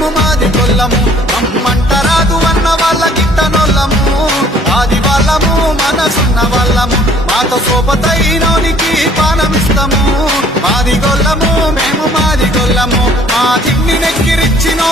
మేము మాది గొల్లము రమ్మంటరాదు అన్న వాళ్ళ గిట్టనొల్లము ఆది వాళ్ళము మనసున్న వాళ్ళము మాతో సోపతైనోనికి పానమిస్తాము మాది గొల్లము మేము మాది గొల్లము మా తిండి నెక్కిరిచ్చినో